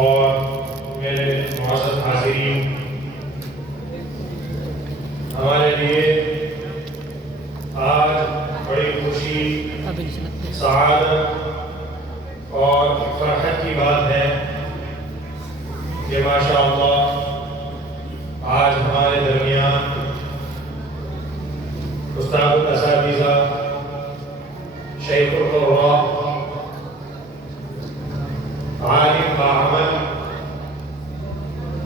اور میرے معزز حاضرین، ہمارے لیے آج بڑی خوشی، سعادت اور فرحت کی بات ہے کہ ماشاء اللہ آج ہمارے درمیان استاد الاساتذہ شیخ القراء عالم باعمل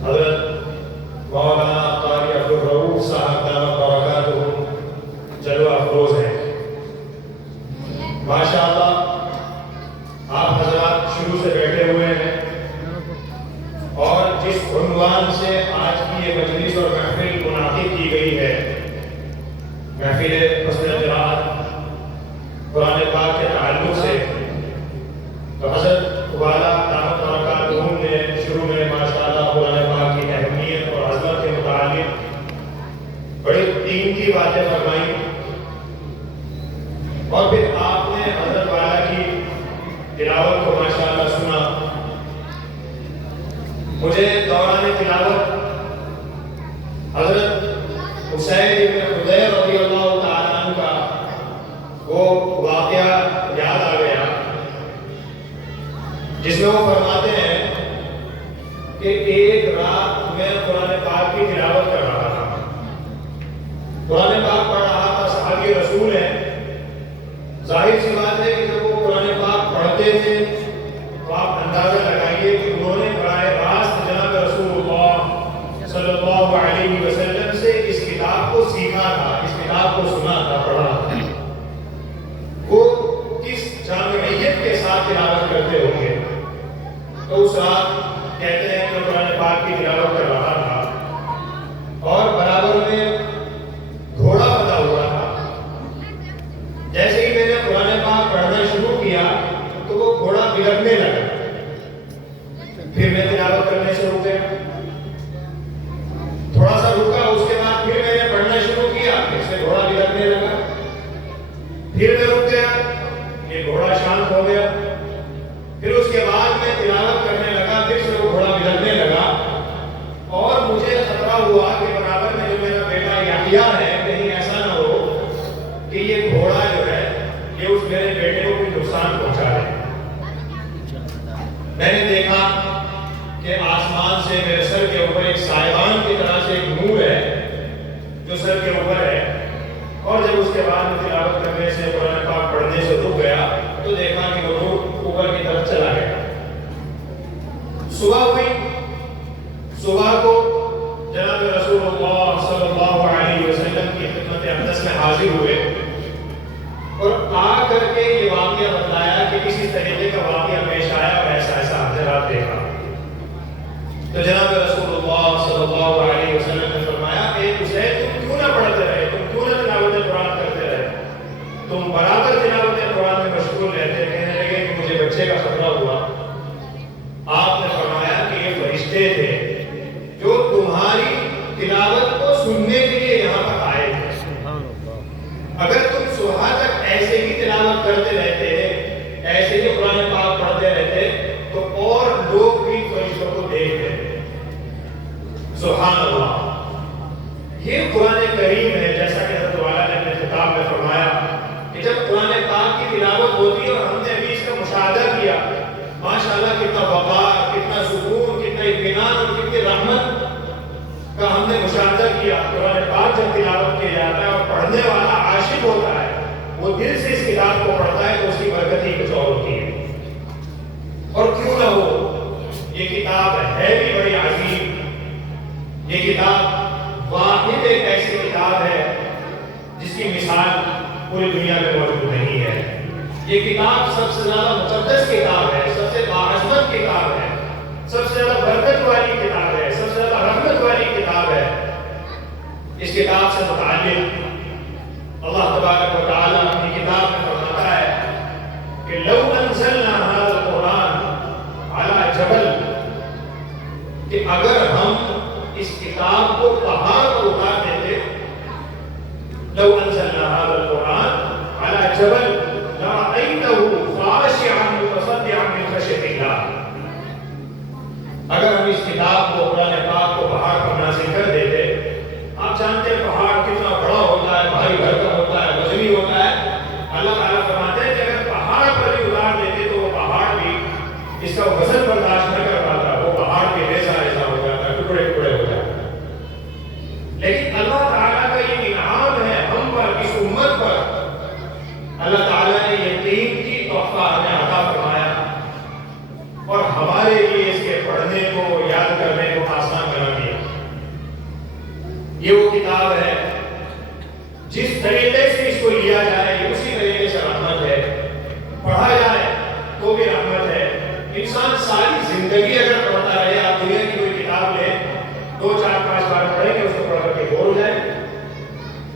حضرت مولانا قاری عبدالرؤوف صاحب دامت برکاتہ جلوہ افروز ہیں۔ ماشاء اللہ آپ حضرات شروع سے بیٹھے ہوئے ہیں اور جس عنوان سے آج کی یہ مجلس اور محفل منعقد کی گئی ہے، محفل فصل قراءت قرآن پاک کے تعلق سے، تو حضرت والا دامت برکاتہ نے شروع میں ماشاءاللہ قرآن پاک کی اہمیت اور عظمت کے متعلق بڑی قیمتی باتیں فرمائیں، اور پھر آپ نے حضرت والا کی تلاوت کو ماشاءاللہ سنا۔ مجھے دوران تلاوت حضرت حسین بن حضیر رضی اللہ تعالیٰ عنہ کا وہ واقعہ یاد آ گیا جس میں وہ فرماتے ہیں کہ ایک رات میں قرآن پاک کی تلاوت کر رہا تھا، قرآن پاک پڑھ رہا تھا، صحابی رسول ہیں، ظاہر سی بات ہے کہ جب وہ قرآن پاک پڑھتے تھے تو آپ اندازہ لگائیے کہ انہوں نے براہ راست جناب رسول اللہ صلی اللہ علیہ وسلم سے اس کتاب کو سیکھا تھا، اس کتاب کو سنا تھا، پڑھا تھا۔ وہ کس جامعیت کے ساتھ تلاوت کرتے ہوں گے؟ تو اس رات کہتے ہیں کہ قرآن پاک کی تلاوت کر رہا تھا اور برابر میں گھوڑا بندھا ہوا تھا۔ جیسے ہی میں نے قرآن پاک پڑھنا شروع کیا تو وہ گھوڑا بگڑنے لگا، پھر میں تلاوت کرنے سے رک گیا، تھوڑا سا رکا، اس کے بعد پھر میں نے پڑھنا شروع کیا، پھر سے گھوڑا بگڑنے لگا، پھر میں رک گیا، یہ گھوڑا شانت ہو گیا، پھر اس کے بعد میں تلاوت کرنے لگا، پھر سے وہ گھوڑا بگڑنے لگا، اور مجھے خطرہ ہوا کہ برابر میں جو میرا بیٹا یحییٰ ہے کہیں ایسا نہ ہو کہ یہ گھوڑا جو ہے یہ اس میرے بیٹے کو کوئی نقصان پہنچا دے۔ میں نے دیکھا کہ آسمان سے میرے سر کے اوپر ایک سائبان کی طرح سے ایک نور ہے جو سر کے اوپر ہے، اور جب اس کے بعد میں تلاوت کرنے سے، قرآن پاک پڑھنے سے رک گیا تو دیکھا کہ وہ نور اوپر کی طرف چلا گیا۔ صبح ہوئی، صبح کو جناب رسول اللہ صلی اللہ علیہ وسلم کی خدمت اقدس میں حاضر ہوئے اور آ کر کے یہ واقعہ بتلایا کہ کسی طریقے کا واقعہ پیش آیا اور ایسا ایسا حضرات دیکھا۔ تو جناب رسول اللہ صلی اللہ علیہ وسلم نے فرمایا کہ حسین تم کیوں نہ پڑھتے رہے، تم کیوں نہ تلاوت قرآن کرتے رہے، تم برابر تلاوت قرآن میں مشغول رہتے۔ کہنے لگے کہ مجھے بچے کا خطرہ ہوا۔ آپ نے فرمایا کہ یہ فرشتے تھے جو تمہاری تلاوت کو سننے کے لیے یہاں پر آئے تھے، اگر تم صبح تک ایسے ہی تلاوت کرتے رہتے، ایسے ہی قرآن پاک پڑھتے رہتے تو اور لوگ بھی فرشتوں کو دیکھتے۔ سبحان اللہ، یہ قرآن کریم ہے، جیسا کہ حضرت والا نے اپنے خطاب میں فرمایا کہ جب قرآن پاک کی تلاوت ہوتی ہے اور ہم نے ابھی اس کا مشاہدہ کیا، ماشاءاللہ کتنا وقار، کتنا سکون، کتنا اطمینان اور کتنی رحمت کا ہم نے مشاہدہ کیا۔ قرآن پاک جب تلاوت کیا جاتا ہے اور پڑھنے والا عاشق ہوتا ہے، وہ دل سے اس کتاب کو پڑھتا ہے تو اس کی برکت ہی کچھ اور ہوتی ہے۔ اور کیوں نہ ہو، یہ کتاب ہے بھی بڑی عظیم، یہ کتاب واحد ایک ایسی کتاب ہے جس کی مثال پوری دنیا میں موجود نہیں ہے۔ یہ کتاب سب سے زیادہ مقدس کتاب ہے، سب سے باعظمت کتاب ہے، سب سے زیادہ برکت والی کتاب ہے، سب سے زیادہ رحمت والی کتاب ہے۔ اس کتاب سے متعلق اللہ تبارک و تعالیٰ اپنی کتاب میں فرماتا ہے کہ لو انزلنا هذا القرآن على جبل، کہ اگر ہم اس کتاب کو پہاڑ پر اتار دیتے، لو انزلنا هذا القرآن على جبل لرأيته خاشعا متصدعا من خشية الله، اگر ہم اس کتاب کو قرآن پاک کو پہاڑ پر نازل کر دیتے، آپ جانتے ہیں پہاڑ کتنا بڑا ہوتا ہے، بھاری بھرکم ہوتا ہے، وزنی ہوتا ہے. اللہ تعالیٰ فرماتے ہیں کہ اگر پہاڑ پر بھی اتار دیتے تو وہ پہاڑ بھی اس کا وزن برداشت نہ کر پاتا، وہ پہاڑ بھی ریزہ ریزہ ہو جاتا، ٹکڑے ٹکڑے ہو جاتا. لیکن اللہ تعالیٰ کا یہ انعام ہے ہم پر، اس امت پر. اللہ تعالیٰ نے یہ قیمتی تحفہ ہمیں عطا فرمایا اور ہمارے لیے اس کے پڑھنے کو، یاد کرنے کو آسان بنا دیا. یہ وہ کتاب ہے جس طریقے سے اس کو لیا جائے اسی طریقے سے رحمت ہے، پڑھا جائے تو بھی رحمت ہے. انسان ساری زندگی اگر پڑھتا رہے، آپ دنیا کی کوئی کتاب لیں 2 4 5 بار پڑھیں گے، اس کو پڑھ کر کے بور ہو جائے.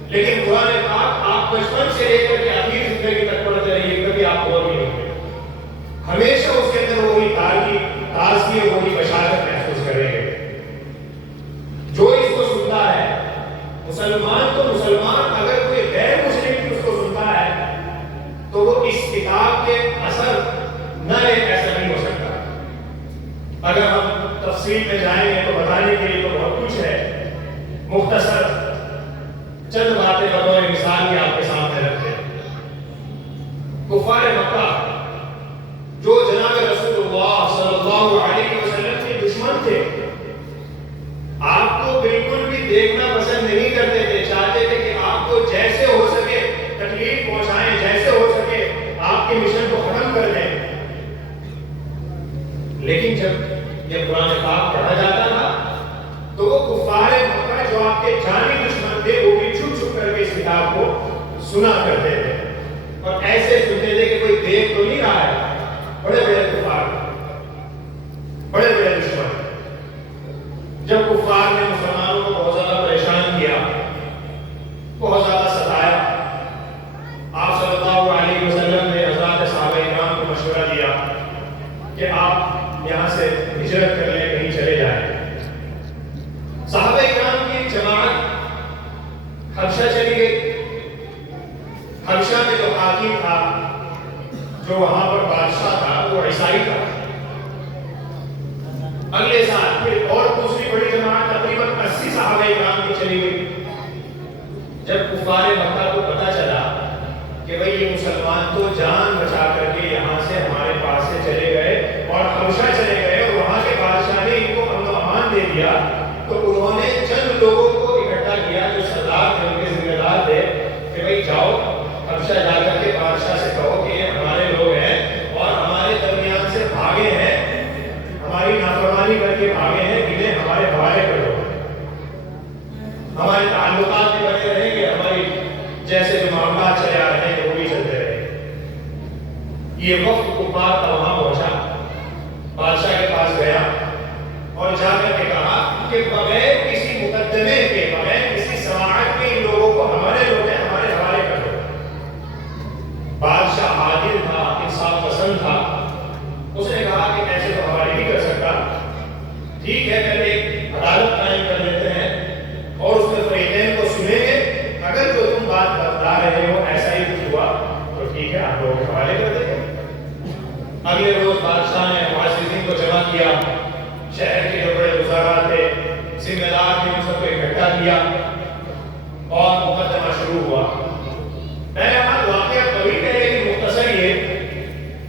لیکن قرآن پاک آپ بچپن سے لے کر کے آخری زندگی تک پڑھتے رہیے، کبھی آپ بور نہیں ہوں گے. ہمیشہ اس کے اندر وہی تازگی وہی بشارت محسوس کریں گے. جو اس کو سنتا ہے مسلمان تو مسلمان، اگر کوئی غیر مسلم بھی اس کو سنتا ہے تو وہ اس کتاب کے اثر نہ لے، ایسا نہیں ہو سکتا. اگر ہم تفصیل میں جائیں گے تو بتانے کے لیے تو بہت کچھ ہے. مختصر چند باتیں بطور مثال بھی آپ کے سامنے رکھتے ہیں. کفار مکہ جو جناب رسول اللہ صلی اللہ علیہ وسلم کے دشمن تھے، آپ کو بالکل بھی دیکھنا پسند نہیں کرتے تھے، چاہتے تھے کہ آپ کو جیسے ہو سکے تکلیف پہنچائیں، جیسے ہو سکے آپ کے مشن کو ختم کر دیں. لیکن جب یہ قرآن پاک پڑھا جاتا تھا تو وہ کفار مکہ جو آپ کے جانی دشمن تھے، وہ بھی چھپ چھپ کر کے اس کتاب کو سنا کرتے تھے اور ایسے سنتے تھے کہ کوئی دیکھ تو نہیں رہا ہے. بڑے بڑے کفار، بڑے بڑے دشمن. جب کفار نے مسلمانوں کو بہت زیادہ پریشان کیا، بہت زیادہ ستایا، آپ صلی اللہ علیہ وسلم نے حضرات صحابہ اکرام کو مشورہ دیا کہ آپ یہاں سے ہجرت کر لیں، کہیں چلے جائیں. صحابہ اکرام کی ایک جماعت حبشہ چلی گئی. حبشہ میں جو حاکم تھا، جو وہاں پر بادشاہ تھا، وہ عیسائی تھا. اگلے سال پھر اور دوسری بڑی جماعت تقریباً 80 صحابہ اکرام کی چلی گئی. جب کفار مکہ کو پتا چلا کہ بھئی یہ مسلمان تو جان بچا کر کے یہاں سے ہمارے پاس سے چلے گئے اور حبشہ چلے گئے اور وہاں کے بادشاہ نے ان کو امن و امان دے دیا، تو انہوں نے چند لوگوں کو اکٹھا کیا جو سردار تھے، ان کے ذمہ دار تھے، کہ بھئی جاؤ حبشہ جا کر کے بادشاہ سے کہو کہ یہ ہمارے لوگ ہیں اور ہمارے درمیان سے بھاگے ہیں، ہماری نافرمانی کر کے بھاگے ہیں، انہیں ہمارے حوالے کر دو، ہمارے تعلقات بھی بنے رہیں گے، ہماری جیسے جو معاملات چلے آ رہے ہیں وہ بھی چلتے رہیں. یہ وقت کفار کا وہاں پہنچا، بادشاہ کے پاس گیا اور جا کر کے کہا کہ بغیر کسی مقدمے کے، بغیر کسی سماعت کے ان لوگوں کو ہمارے لوگ ہیں، ہمارے حوالے کر دو. بادشاہ عادل تھا، انصاف پسند تھا. اس نے کہا کہ ایسے تو حوالے نہیں کر سکتا، ٹھیک ہے پہلے ایک عدالت قائم کر لیتے ہیں اور اس میں فریقین کو سنیں گے، اگر جو تم بات بتا رہے ہو ایسا ہی کچھ ہوا تو ٹھیک ہے آپ لوگوں کے حوالے کر دیں گے. اگلے روز بادشاہ نے معززین کو جمع کیا، شہر کے جو بڑے وزراء تھے، ذمہ دار تھے، ان سب کو اکٹھا کیا اور مقدمہ شروع ہوا. بہرحال واقعہ طویل ہے لیکن مختصر یہ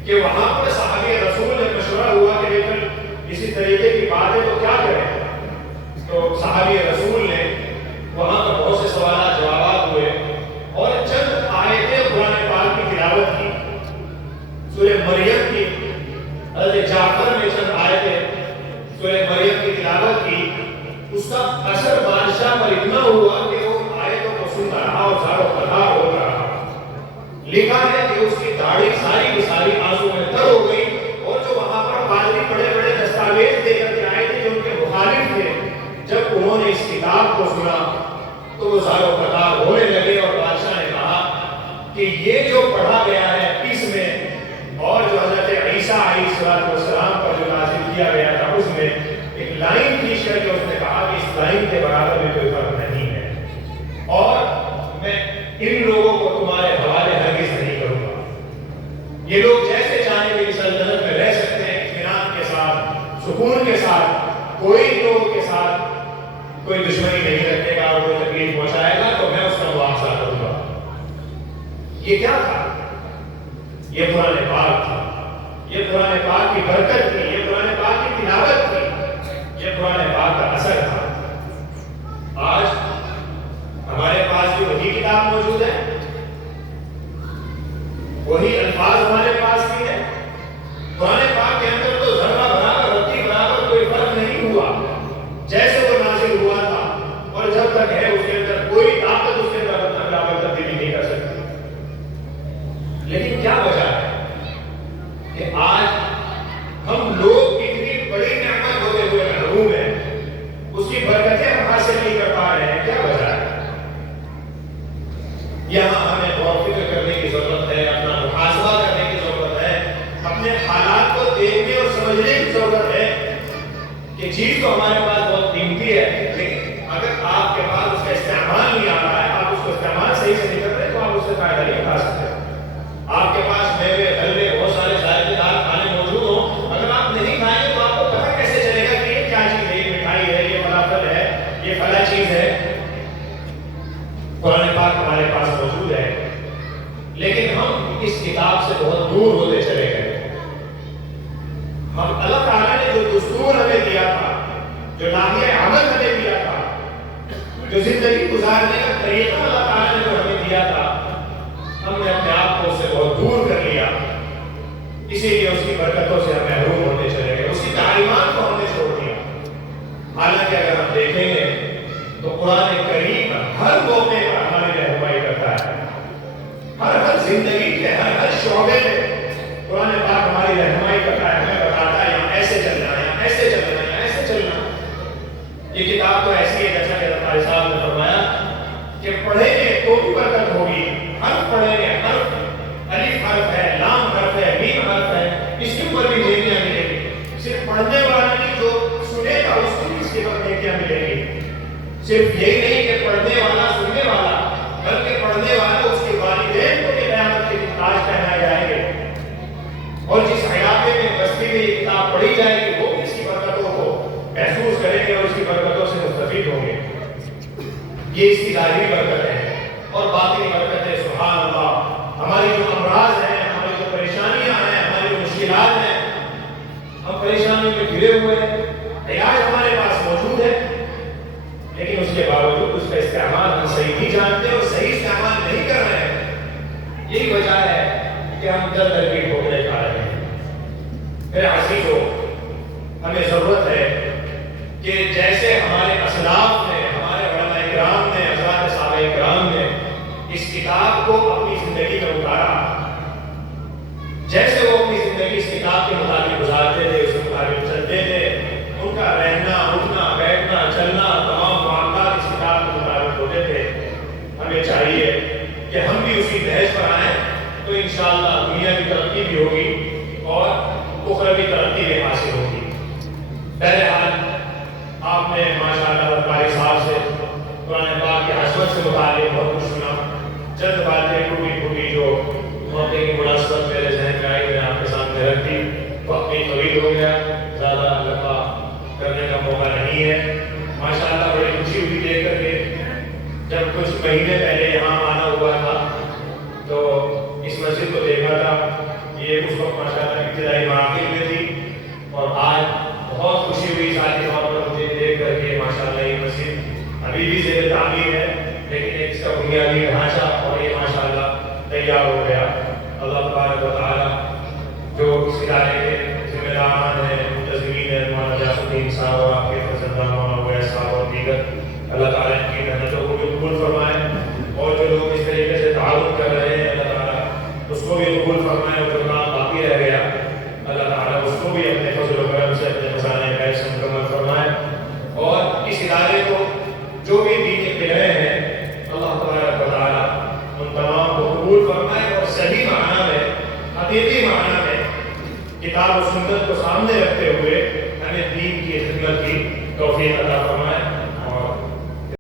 کہ وہاں پر صحابی رسول نے مشورہ ہوا کہ لیکن اسی طریقے کی بات ہے تو کیا کریں. تو صحابی رسول نے وہاں پر بہت سے سوالات جوابات ہوئے اور چند آیتیں قرآن پاک کی تلاوت کی. سورہ مریم کی، حضرت جعفر نے چند آیتیں سورہ مریم کی تلاوت کی. اس کا اثر بادشاہ پر اتنا ہوا کہ وہ آیتوں کو سنتا رہا اور زارو قطار ہو رہا. لکھا ہے کہ اس کی داڑھی ساری کی ساری آنسو میں تر ہو گئی اور جو وہاں پر پادری بڑے بڑے دستاویز دے کر کے آئے تھے جو ان کے مخالف تھے، جب انہوں نے اس کتاب کو سنا تو وہ زارو قطار ہونے لگے اور بادشاہ نے کہا کہ یہ جو پڑھا گیا ہے اس میں اور جو حضرت عیسیٰ علیہ السلام پر جو نازل کیا گیا تھا اس میں ایک لائن کھینچ کر کے اس نے کہا کہ اس لائن کے برابر میں کوئی فرق نہیں ہے اور میں ان لوگوں کو تمہارے حوالے ہرگز نہیں کروں گا. یہ لوگ جیسے چاہیں میری سلطنت میں رہ سکتے ہیں، اطمینان کے ساتھ، سکون ان کے ساتھ کوئی لوگوں کے ساتھ کوئی دشمنی نہیں رکھے گا اور کوئی تکلیف پہنچائے گا تو میں اس کا معاوضہ کروں گا. یہ کیا تھا؟ یہ قرآن پاک تھا. یہ قرآن پاک کی برکت تھی. یہ قرآن پاک کی تلاوت تھی. یہ قرآن پاک کا اثر تھا. آج ہمارے پاس بھی وہی کتاب موجود ہے, وہی الفاظ ہمارے پاس بھی ہے. قرآن پاک کے اندر تو ذرہ برابر رتی برابر کوئی فرق نہیں ہوا. جیسے وہ نازل ہوا تھا اور جب تک ہے اس کے اندر کوئی طاقت اس کے اندر رتنا برابر تبدیلی نہیں کر سکتی. لیکن کیا وجہ ہے کہ آج ہم لوگ اتنی بڑی نعمت ہوتے ہوئے محروم ہیں, اس کی برکتیں ہم حاصل نہیں کر پا رہے ہیں؟ کیا وجہ ہے؟ یہاں ہمیں غور و فکر کرنے کی ضرورت ہے, اپنا محاسبہ کرنے کی ضرورت ہے, اپنے حالات کو دیکھنے اور سمجھنے کی ضرورت ہے کہ چیز تو ہمارے پاس بہت قیمتی ہے, لیکن اگر آپ کے پاس اس کا استعمال نہیں آ رہا ہے, آپ اس کو استعمال صحیح سے نہیں کر رہے, تو آپ اس سے فائدہ نہیں اٹھا سکتے. آپ کے پاس میوے حلوے بہت سارے ذائقے دار کھانے موجود ہوں, اگر آپ نہیں کھائیں گے تو آپ کو پتہ کیسے چلے گا کہ یہ کیا چیز ہے؟ یہ مٹھائی ہے, یہ فلافل ہے, یہ فلاں چیز ہے. قرآن پاک ہمارے پاس موجود ہے, لیکن ہم اس کتاب سے بہت دور ہوتے چلے گئے. ہم اللہ تعالیٰ نے جو دستور ہمیں دیا تھا, جو ناحیہ عمل ہمیں دیا تھا, جو زندگی گزارنے کا طریقہ اللہ تعالیٰ نے جو ہمیں دیا تھا, ہم نے اپنے آپ کو اس سے بہت دور کر لیا. اسی لیے اس کی برکتوں سے ہم محروم ہوتے چلے گئے, اس کی تعلیمات کو ہم نے چھوڑ دیا. حالانکہ اگر ہم دیکھیں گے تو قرآن کریم ہر موقع پر ہماری رہنمائی کرتا ہے. ہر زندگی کے ہر شعبے میں قرآن پاک ہماری رہنمائی کرتا ہے, ہمیں بتاتا ہے یہاں ایسے چلنا ہے, یہاں ایسے چلنا ہے, یہاں ایسے چلنا ہے. یہ کتاب تو ایسی ہے جیسا کہ رفاعی صاحب نے فرمایا کہ پڑھیں گے تو بھی برکت ہوگی. حرف پڑھیں گے, حرف الف حرف ہے, لام حرف ہے, میم حرف ہے, اس کے اوپر بھی نیکیاں ملیں گی. صرف پڑھنے والا نہیں, جو سنے گا اس کو بھی اس کے اوپر نیکیاں ملیں گی. صرف یہی نہیں کہ پڑھنے والا سننے والا, بلکہ پڑھنے والا اس کے والدین کو بھی قیامت کے دن تاج پہنائے جائیں گے. اور جس علاقے میں بستی میں یہ کتاب پڑھی جائے گی وہ بھی اس کی برکتوں کو محسوس کریں گے اور اس کی برکتوں سے مستفید ہوں گے. یہ اس کی ظاہری برکت ہے. اور باطنی برکت ہے. سبحان اللہ. ہماری جو امراض ہیں, ہماری جو پریشانیاں ہیں, ہماری جو مشکلات ہیں, ہم پریشانیوں میں گھرے ہوئے ہیں, علاج ہمارے پاس موجود ہے, لیکن اس کے باوجود اس کا استعمال ہم صحیح نہیں جانتے اور صحیح استعمال نہیں کر رہے ہیں. یہی وجہ ہے کہ ہم در در کی ٹھوکریں کھا رہے ہیں. میرے عزیزو, ہمیں ضرورت ہے کہ جیسے ہمارے اسلاف نے, ہمارے علماء کرام نے, حضرات صحابہ کرام نے اس کتاب کو اپنی زندگی میں اتارا, جیسے وہ اپنی زندگی اس کتاب کے مطابق گزارتے تھے, اس کے مطابق چلتے تھے, ان کا رہنا, اٹھنا, بیٹھنا, چلنا, تمام معاملات اس کتاب کے مطابق ہوتے تھے. ہمیں چاہیے کہ ہم بھی اسی نہج پر آئیں تو انشاءاللہ دنیا کی ترقی بھی ہوگی اور اخروی ترقی بھی حاصل ہوگی. بہرحال آپ نے ماشاءاللہ قاری صاحب سے قرآن پاک کی عظمت سے متعلق بہت کچھ سنا. چند باتیں ٹوٹی ٹوٹی جو موقع کی مناسبت میرے ذہن میں آئی, میں آپ کے سامنے رکھ دی. وقت بھی طویل ہو گیا, زیادہ لمبا کرنے کا موقع نہیں ہے. ماشاءاللہ بڑی خوشی ہوئی دیکھ کر کے. جب کچھ مہینے پہلے یہاں آنا ہوا تھا تو اس مسجد کو دیکھا تھا, یہ اس وقت ماشاءاللہ ابتدائی مراحل میں تھی, اور آج بہت خوشی ہوئی ذاتی طور پر مجھے دیکھ کر کے. ماشاءاللہ یہ مسجد ابھی بھی زیر تعمیر ہے, لیکن اس کا بنیادی ڈھانچہ اور یہ ماشاءاللہ تیار ہو گیا. اللہ تبارک و تعالی جو اس ادارے کے ذمہ داران ہیں, منتظمین ہیں, مولانا غیاث الدین صاحب اور آپ کے فرزندان مولانا اویس صاحب اور دیگر, اللہ تعالیٰ ان کی محنتوں کو بھی قبول فرمائے, اور جو لوگ اس طریقے سے تعاون کر رہے ہیں اللہ تعالیٰ اس کو بھی قبول فرمائے, اور جو کام باقی رہ گیا اللہ تعالیٰ اس کو بھی اپنے فضل و کرم سے, اپنے خزانے خیر سے مکمل فرمائے. اور اس ادارے کو جو بھی دین کے رہے ہیں اللہ تبارک و تعالیٰ ان تمام کو قبول فرمائے, اور صحیح معنی میں, حقیقی معنی میں کتاب و سنت کو سامنے رکھتے ہوئے ہمیں دین کی خدمت کی توفیق عطا فرمائے.